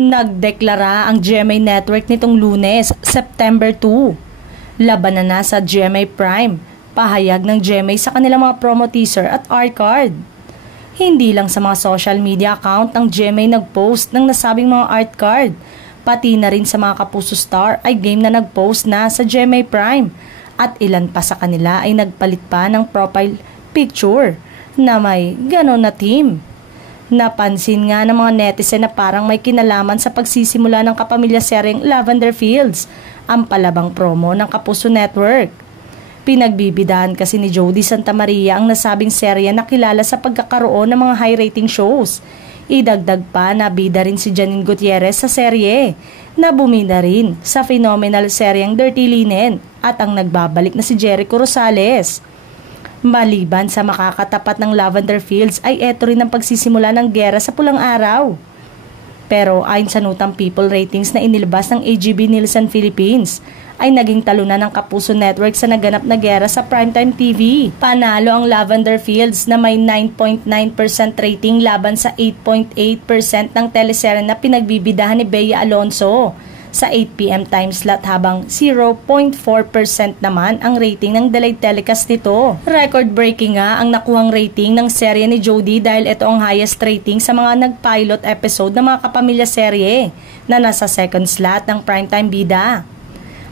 Nagdeklara ang GMA Network nitong Lunes, September 2. Labanan na sa GMA Prime, pahayag ng GMA sa kanilang mga promo teaser at art card. Hindi lang sa mga social media account ng GMA nagpost ng nasabing mga art card, pati na rin sa mga Kapuso Star ay game na nagpost na sa GMA Prime at ilan pa sa kanila ay nagpalit pa ng profile picture na may ganon na theme. Napansin nga ng mga netizen na parang may kinalaman sa pagsisimula ng kapamilya seryeng Lavender Fields, ang palabang promo ng Kapuso Network. Pinagbibidahan kasi ni Jody Santa Maria ang nasabing serye na kilala sa pagkakaroon ng mga high-rating shows. Idagdag pa na bida rin si Janine Gutierrez sa serye, na bumida rin sa phenomenal seryeng Dirty Linen at ang nagbabalik na si Jericho Rosales. Maliban sa makakatapat ng Lavender Fields ay eto rin ang pagsisimula ng gera sa pulang araw. Pero ayon sa Notang People ratings na inilabas ng AGB Nielsen Philippines, ay naging talunan ng Kapuso Network sa naganap na gera sa Primetime TV. Panalo ang Lavender Fields na may 9.9% rating laban sa 8.8% ng teleserye na pinagbibidahan ni Bea Alonso sa 8 PM time slot, habang 0.4% naman ang rating ng delayed telecast nito. Record-breaking nga ang nakuhang rating ng serye ni Jody dahil ito ang highest rating sa mga nag-pilot episode ng mga kapamilya serye na nasa second slot ng primetime bida.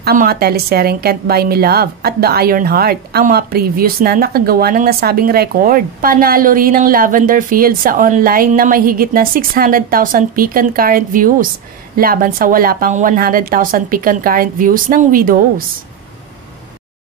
Ang mga teleseryeng Can't Buy Me Love at The Iron Heart ang mga previews na nakagawa ng nasabing record. Panalo rin ang Lavender Fields sa online na may higit na 600,000 peak concurrent views laban sa wala pang 100,000 peak concurrent views ng Widows.